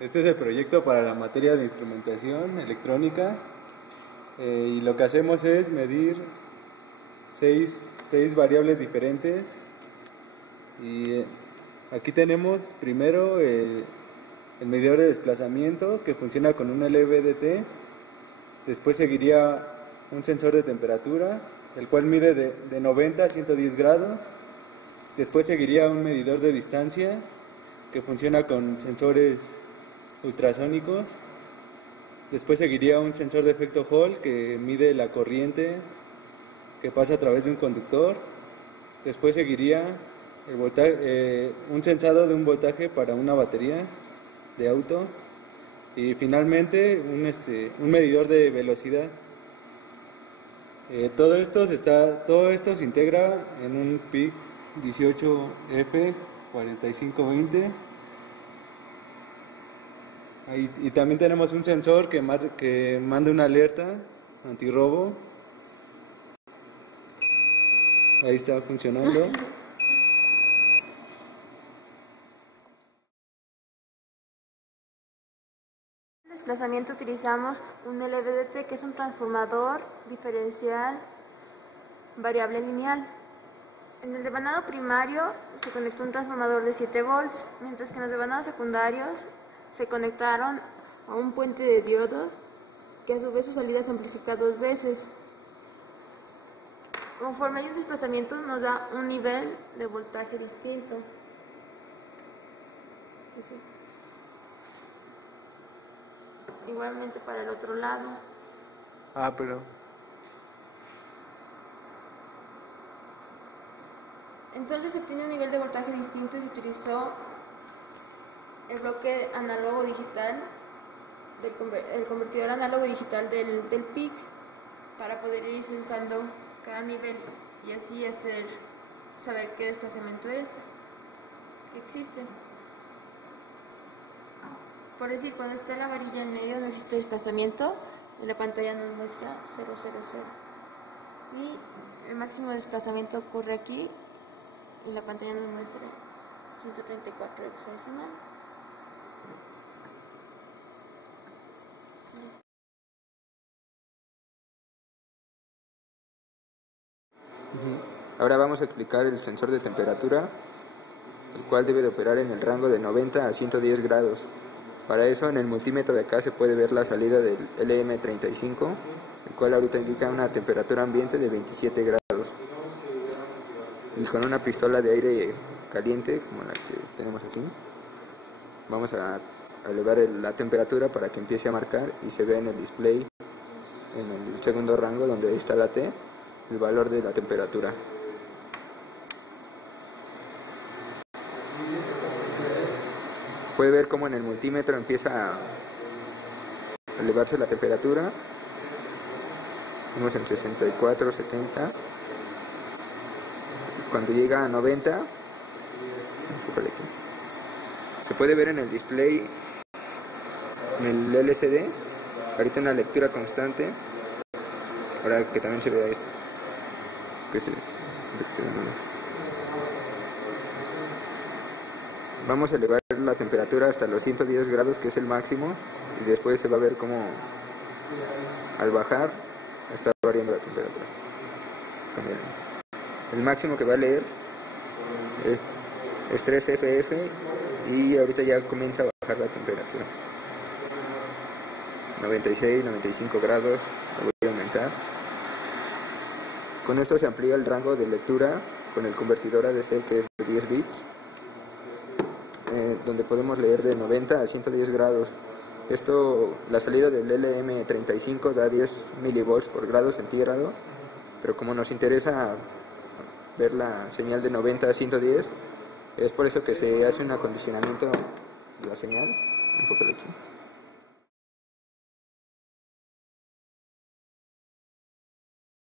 Este es el proyecto para la materia de instrumentación electrónica y lo que hacemos es medir seis variables diferentes y aquí tenemos primero el medidor de desplazamiento que funciona con un LVDT, después seguiría un sensor de temperatura el cual mide de 90 a 110 grados, después seguiría un medidor de distancia que funciona con sensores ultrasónicos, después seguiría un sensor de efecto Hall que mide la corriente que pasa a través de un conductor, después seguiría un sensado de un voltaje para una batería de auto y finalmente un medidor de velocidad. Todo esto se integra en un PIC 18F4520. Y también tenemos un sensor que manda una alerta antirrobo. Ahí está funcionando. En desplazamiento utilizamos un LVDT, que es un transformador diferencial variable lineal. En el devanado primario se conectó un transformador de 7 volts, mientras que en los devanados secundarios se conectaron a un puente de diodo que a su vez su salida se amplifica 2 veces. Conforme hay un desplazamiento nos da un nivel de voltaje distinto. Igualmente para el otro lado. Entonces se obtiene un nivel de voltaje distinto y se utilizó el bloque análogo digital, el convertidor análogo digital del PIC para poder ir sensando cada nivel y así saber qué desplazamiento existe. Por decir, cuando está la varilla en medio no existe desplazamiento y la pantalla nos muestra 000. Y el máximo desplazamiento ocurre aquí y la pantalla nos muestra 134 hexadecimal. Ahora vamos a explicar el sensor de temperatura, el cual debe de operar en el rango de 90 a 110 grados. Para eso en el multímetro de acá se puede ver la salida del LM35, el cual ahorita indica una temperatura ambiente de 27 grados. Y con una pistola de aire caliente, como la que tenemos aquí, vamos a elevar la temperatura para que empiece a marcar y se vea en el display, en el segundo rango donde está la T, el valor de la temperatura. Puede ver cómo en el multímetro empieza a elevarse la temperatura. Vamos en 64, 70. Cuando llega a 90, se puede ver en el display, en el LCD, ahorita una lectura constante. Ahora que también se vea esto. Vamos a elevar la temperatura hasta los 110 grados, que es el máximo, y después se va a ver cómo al bajar está variando la temperatura. El máximo que va a leer es 3 FF y ahorita ya comienza a bajar la temperatura. 96, 95 grados, la voy a aumentar. Con esto se amplía el rango de lectura con el convertidor ADC, que es de 10 bits. Donde podemos leer de 90 a 110 grados. La salida del LM35 da 10 milivolts por grado centígrado, pero como nos interesa ver la señal de 90 a 110, es por eso que se hace un acondicionamiento de la señal. Un poco de aquí.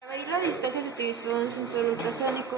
Para medir la distancia se utilizó un sensor ultrasónico.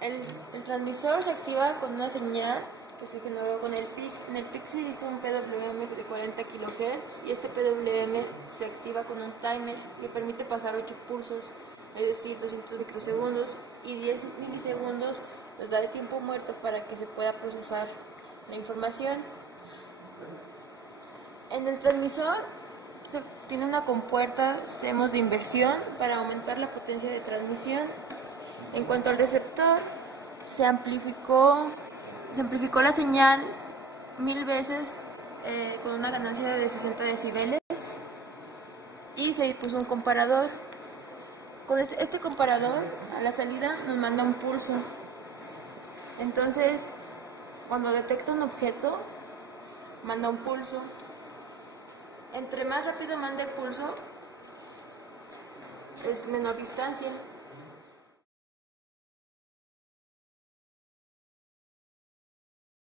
El transmisor se activa con una señal que se generó con el PIC. En el PIC se hizo un PWM de 40 kHz y este PWM se activa con un timer que permite pasar 8 pulsos, es decir, 200 microsegundos, y 10 milisegundos nos da de tiempo muerto para que se pueda procesar la información. En el transmisor tiene una compuerta CMOS de inversión para aumentar la potencia de transmisión. En cuanto al receptor, se amplificó la señal 1000 veces con una ganancia de 60 decibeles y se puso un comparador. Con este comparador, a la salida nos manda un pulso. Entonces, cuando detecta un objeto, manda un pulso. Entre más rápido manda el pulso, es menor distancia.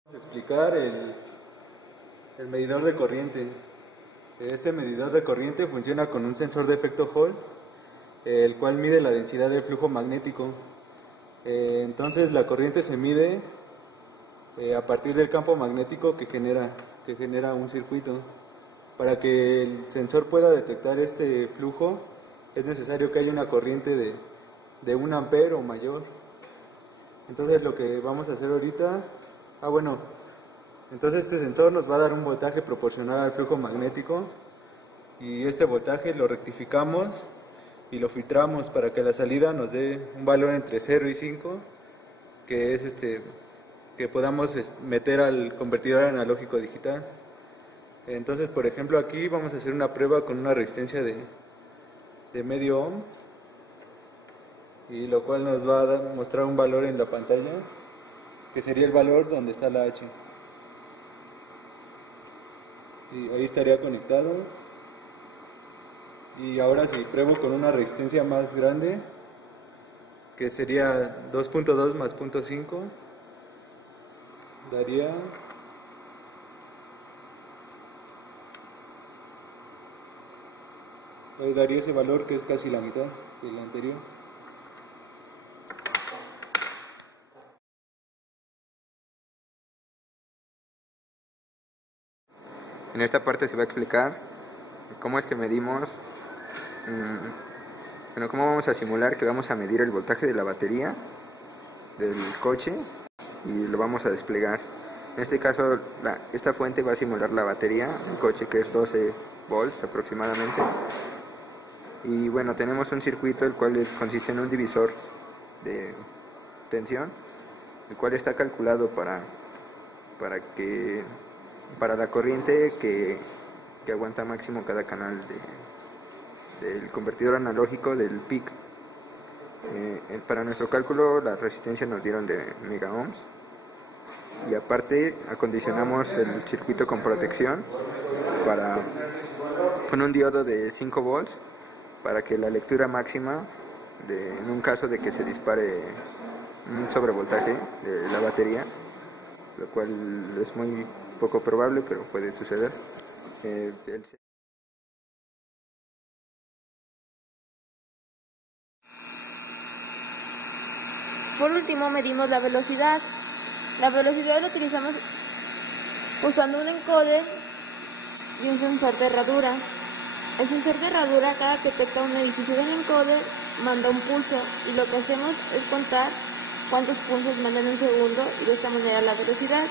Vamos a explicar el medidor de corriente. Este medidor de corriente funciona con un sensor de efecto Hall, el cual mide la densidad del flujo magnético. Entonces la corriente se mide a partir del campo magnético que genera un circuito. Para que el sensor pueda detectar este flujo es necesario que haya una corriente de 1 ampere o mayor. Entonces lo que vamos a hacer ahorita, entonces este sensor nos va a dar un voltaje proporcional al flujo magnético y este voltaje lo rectificamos y lo filtramos para que la salida nos dé un valor entre 0 y 5, que es que podamos meter al convertidor analógico digital. Entonces, por ejemplo, aquí vamos a hacer una prueba con una resistencia de medio ohm, y lo cual nos va a mostrar un valor en la pantalla, que sería el valor donde está la H. Y ahí estaría conectado. Y ahora si pruebo con una resistencia más grande, que sería 2.2 más 0.5, daría ese valor, que es casi la mitad del anterior. En esta parte se va a explicar cómo es que medimos, cómo vamos a simular que vamos a medir el voltaje de la batería del coche y lo vamos a desplegar. En este caso, esta fuente va a simular la batería del coche, que es 12 volts aproximadamente. Y bueno, tenemos un circuito el cual consiste en un divisor de tensión, el cual está calculado para la corriente que aguanta máximo cada canal del convertidor analógico del PIC. Para nuestro cálculo las resistencias nos dieron de megaohms, y aparte acondicionamos el circuito con protección con un diodo de 5 volts para que la lectura máxima, en un caso de que se dispare un sobrevoltaje de la batería, lo cual es muy poco probable, pero puede suceder. Por último, medimos la velocidad. La velocidad la utilizamos usando un encoder y un sensor de herradura. El sensor de herradura, cada que detecta un edificio del encoder, manda un pulso, y lo que hacemos es contar cuántos pulsos mandan en un segundo, y de esta manera la velocidad.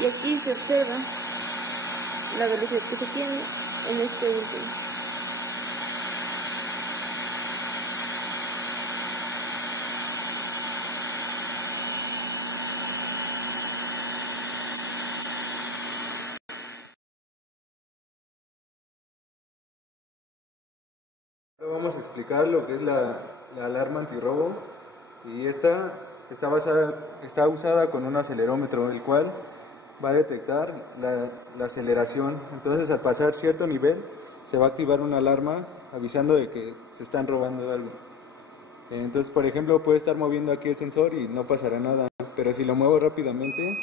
Y aquí se observa la velocidad que se tiene en este último. Ahora vamos a explicar lo que es la alarma antirrobo, y esta está usada con un acelerómetro, el cual va a detectar la aceleración. Entonces, al pasar cierto nivel se va a activar una alarma avisando de que se están robando algo. Entonces, por ejemplo, puede estar moviendo aquí el sensor y no pasará nada, pero si lo muevo rápidamente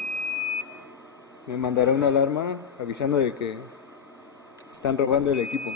me mandará una alarma avisando de que están robando el equipo.